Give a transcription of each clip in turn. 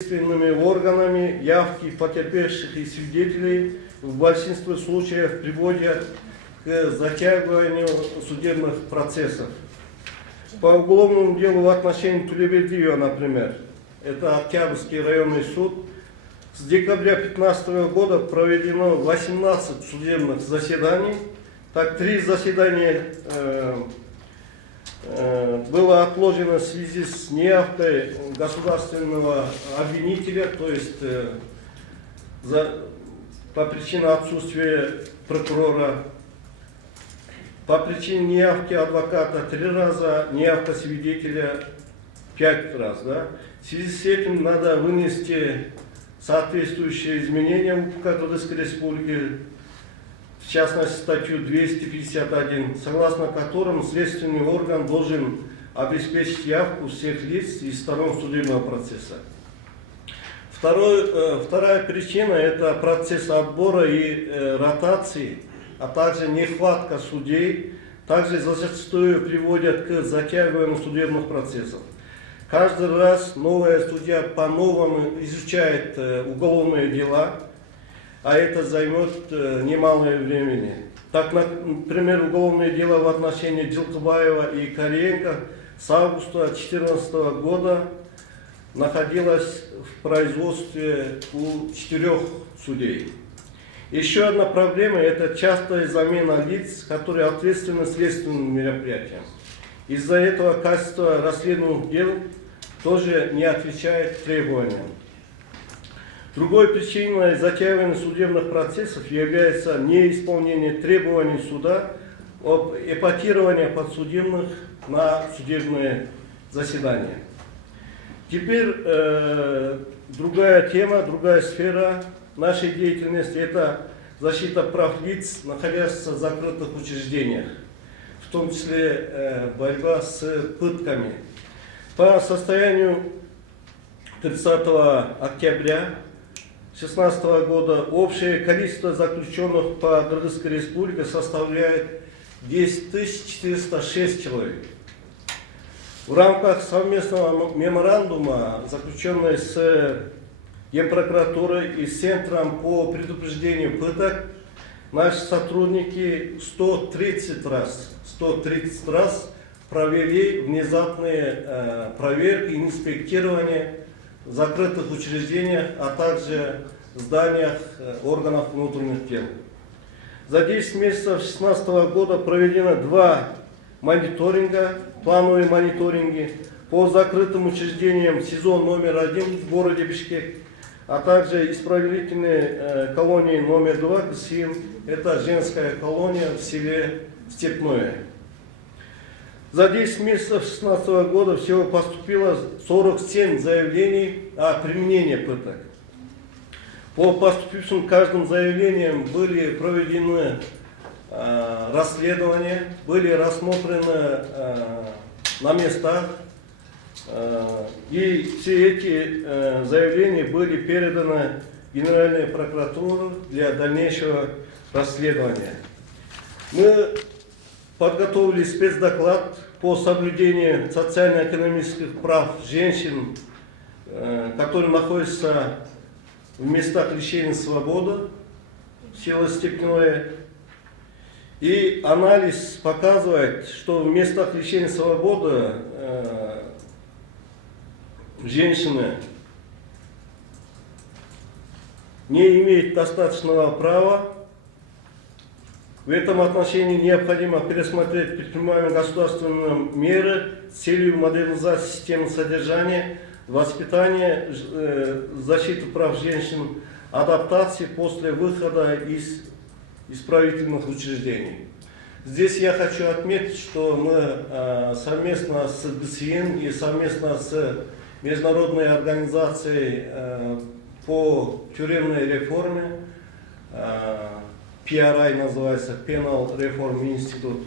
следственными органами явки потерпевших и свидетелей в большинстве случаев приводят к затягиванию судебных процессов. По уголовному делу в отношении Тулебедиева, например, это Октябрьский районный суд, с декабря 2015 года проведено 18 судебных заседаний. Так, 3 заседания было отложено в связи с неявкой государственного обвинителя, то есть по причине отсутствия прокурора, по причине неявки адвоката 3 раза, неявка свидетеля 5 раз. Да? В связи с этим надо вынести соответствующие изменения в УК Кыргызской Республики, в частности статью 251, согласно которым следственный орган должен обеспечить явку всех лиц и сторон судебного процесса. Вторая причина – это процесс отбора и ротации, а также нехватка судей, также зачастую приводят к затягиванию судебных процессов. Каждый раз новая судья по-новому изучает уголовные дела, а это займет немалое времени. Так, например, уголовное дело в отношении Джилкыбаева и Кореенко с августа 2014 года находилось в производстве у 4 судей. Еще одна проблема – это частая замена лиц, которые ответственны следственным мероприятиям. Из-за этого качество расследуемых дел тоже не отвечает требованиям. Другой причиной затягивания судебных процессов является неисполнение требований суда об эпатировании подсудимых на судебные заседания. Теперь другая тема, другая сфера нашей деятельности – это защита прав лиц, находящихся в закрытых учреждениях, в том числе борьба с пытками. По состоянию 30 октября 2016 года общее количество заключенных по Кыргызской Республике составляет 10 406 человек. В рамках совместного меморандума, заключенного с Генпрокуратурой и с Центром по предупреждению пыток, наши сотрудники 130 раз провели внезапные проверки и инспектирование в закрытых учреждениях, а также в зданиях органов внутренних дел. За 10 месяцев 2016 года проведено 2 мониторинга, плановые мониторинги по закрытым учреждениям СИЗО номер 1 в городе Бишкек, а также исправительной колонии номер 2 ГСИМ, это женская колония в селе Степное. За 10 месяцев 2016 года всего поступило 47 заявлений о применении пыток. По поступившим каждым заявлениям были проведены расследования, были рассмотрены на местах, и все эти заявления были переданы Генеральной прокуратуре для дальнейшего расследования. Мы подготовили спецдоклад по соблюдению социально-экономических прав женщин, которые находятся в местах лишения свободы, село Степное. И анализ показывает, что в местах лишения свободы женщины не имеют достаточного права. В этом отношении необходимо пересмотреть предпринимаемые государственные меры с целью модернизации системы содержания, воспитания, защиты прав женщин, адаптации после выхода из исправительных учреждений. Здесь я хочу отметить, что мы совместно с ГСИН и совместно с Международной организацией по тюремной реформе, PRI называется, Penal Reform Institute,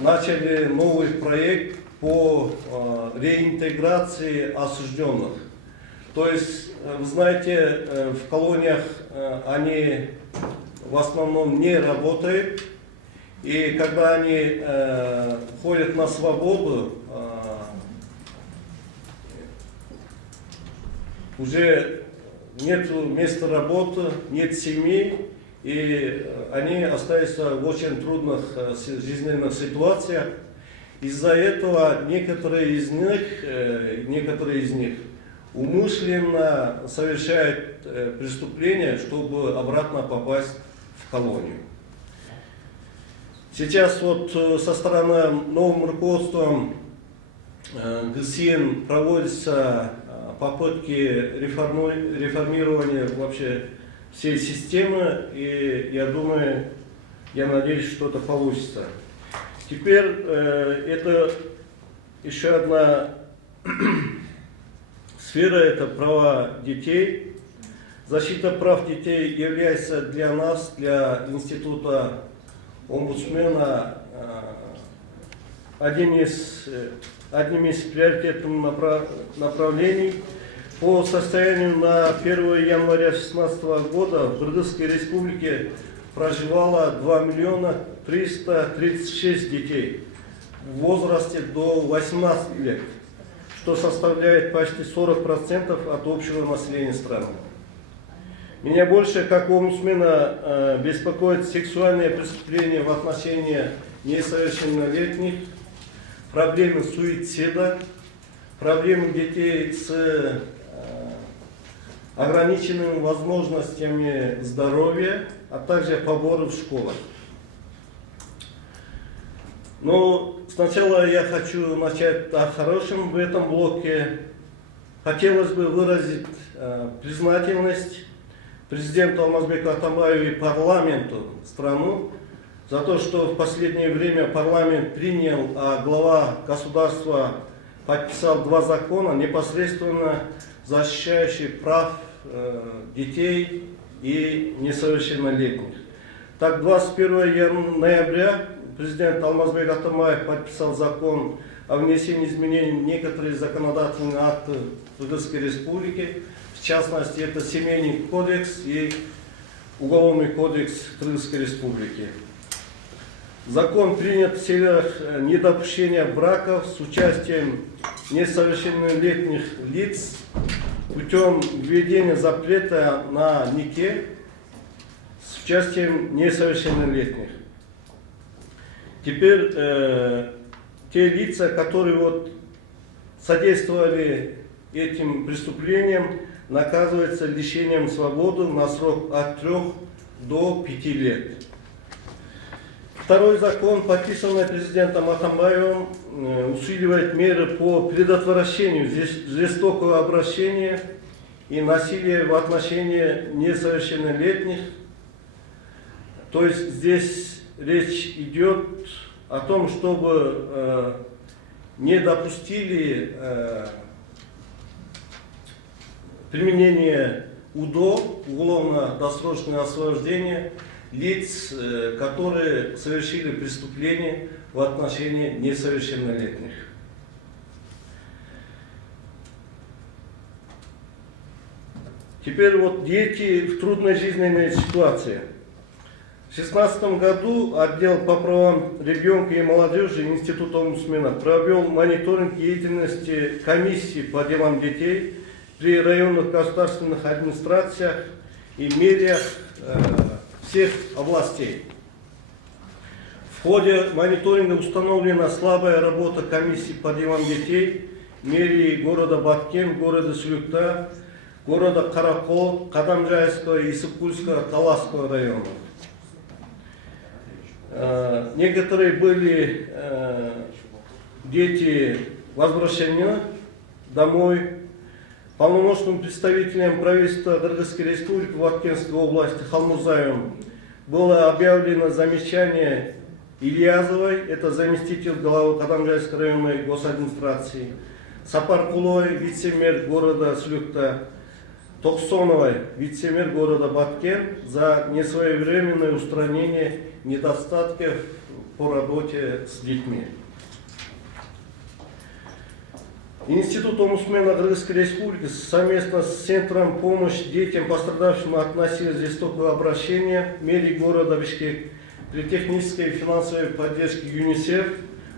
начали новый проект по реинтеграции осужденных. То есть, вы знаете, в колониях они в основном не работают, и когда они ходят на свободу, уже нет места работы, нет семей, и они остаются в очень трудных жизненных ситуациях. Из-за этого некоторые из них умышленно совершают преступления, чтобы обратно попасть в колонию. Сейчас вот со стороны новым руководством ГСИН проводятся попытки реформирования вообще всей системы, и я надеюсь, что это получится. Теперь это еще одна сфера, это права детей. Защита прав детей является для нас, для института омбудсмена, одним из приоритетных направлений. По состоянию на 1 января 2016 года в Кыргызской республике проживало 2 336 детей в возрасте до 18 лет, что составляет почти 40% от общего населения страны. Меня больше, как омбудсмена, беспокоит сексуальные преступления в отношении несовершеннолетних, проблемы суицида, проблемы детей с ограниченными возможностями здоровья, а также поборы в школах. Но сначала я хочу начать о хорошем в этом блоке. Хотелось бы выразить признательность президенту Алмазбеку Атамбаеву и парламенту страны за то, что в последнее время парламент принял, а глава государства подписал 2 закона, непосредственно защищающие прав детей и несовершеннолетних. Так, 21 ноября президент Алмазбек Атамбаев подписал закон о внесении изменений в некоторые законодательные акты Кыргызской республики. В частности, это Семейный кодекс и Уголовный кодекс Кыргызской республики. Закон принят в целях недопущения браков с участием несовершеннолетних лиц путем введения запрета на нике с участием несовершеннолетних. Теперь те лица, которые содействовали этим преступлениям, наказываются лишением свободы на срок от 3 до 5 лет. Второй закон, подписанный президентом Атамбаевым, усиливает меры по предотвращению жестокого обращения и насилия в отношении несовершеннолетних. То есть здесь речь идет о том, чтобы не допустили применение УДО, уголовно-досрочное освобождение, лиц, которые совершили преступление в отношении несовершеннолетних. Теперь дети в трудной жизненной ситуации. В 2016 году отдел по правам ребенка и молодежи Института омбудсмена провел мониторинг деятельности комиссии по делам детей при районных государственных администрациях и мериях всех областей. В ходе мониторинга установлена слабая работа комиссии по делам детей мэрии города Баткен, города Сулюкта, города Каракол, Кадамжайского и Исыкульского, Таласского районов. Некоторые были дети возвращены домой. Полномочным представителем правительства Кыргызской республики в Баткенской области Халмурзаевым было объявлено замечание Ильязовой, это заместитель главы Кадамжайской районной госадминистрации, Сапаркуловой, вице-мэр города Сулюкта, Токсоновой, вице-мэр города Баткен, за несвоевременное устранение недостатков по работе с детьми. Институт омбудсмена Кыргызской республики совместно с Центром помощи детям, пострадавшим от насилия и жестокого обращения, мэрии города Бишкек, при технической и финансовой поддержке ЮНИСЕФ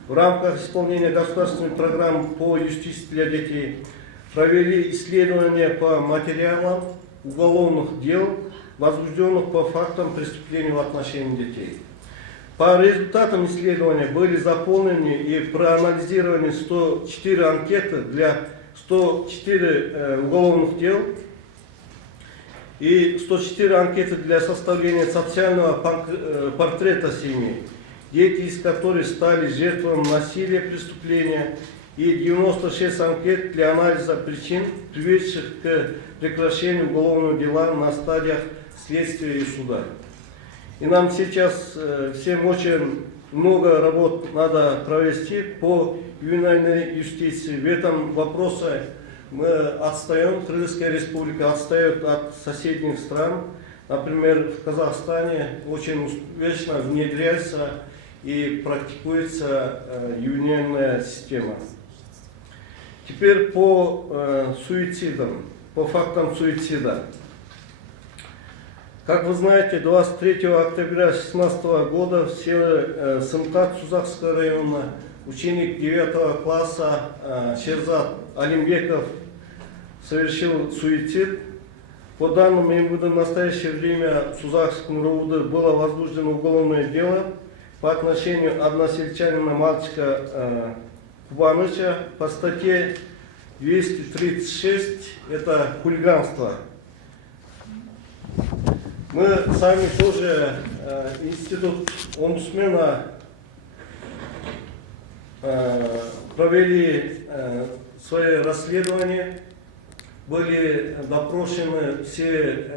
в рамках исполнения государственной программы по юстиции для детей провели исследования по материалам уголовных дел, возбужденных по фактам преступлений в отношении детей. По результатам исследования были заполнены и проанализированы 104 анкеты для 104 уголовных дел и 104 анкеты для составления социального портрета семьи, дети из которых стали жертвами насилия, преступления, и 96 анкет для анализа причин, приведших к прекращению уголовного дела на стадиях следствия и суда. И нам сейчас всем очень много работ надо провести по ювенальной юстиции. В этом вопросе мы отстаем, Кыргызская республика отстает от соседних стран. Например, в Казахстане очень успешно внедряется и практикуется ювенальная система. Теперь по суицидам, по фактам суицида. Как вы знаете, 23 октября 2016 года в селе Сымкат Сузакского района ученик 9 класса Шерзат Алимбеков совершил суицид. По данным МВД, в настоящее время в Сузакском РУВД было возбуждено уголовное дело по отношению односельчанина мальчика Кубаныча по статье 236, это хулиганство. Мы сами тоже, институт омбудсмена, провели свои расследования, были допрошены все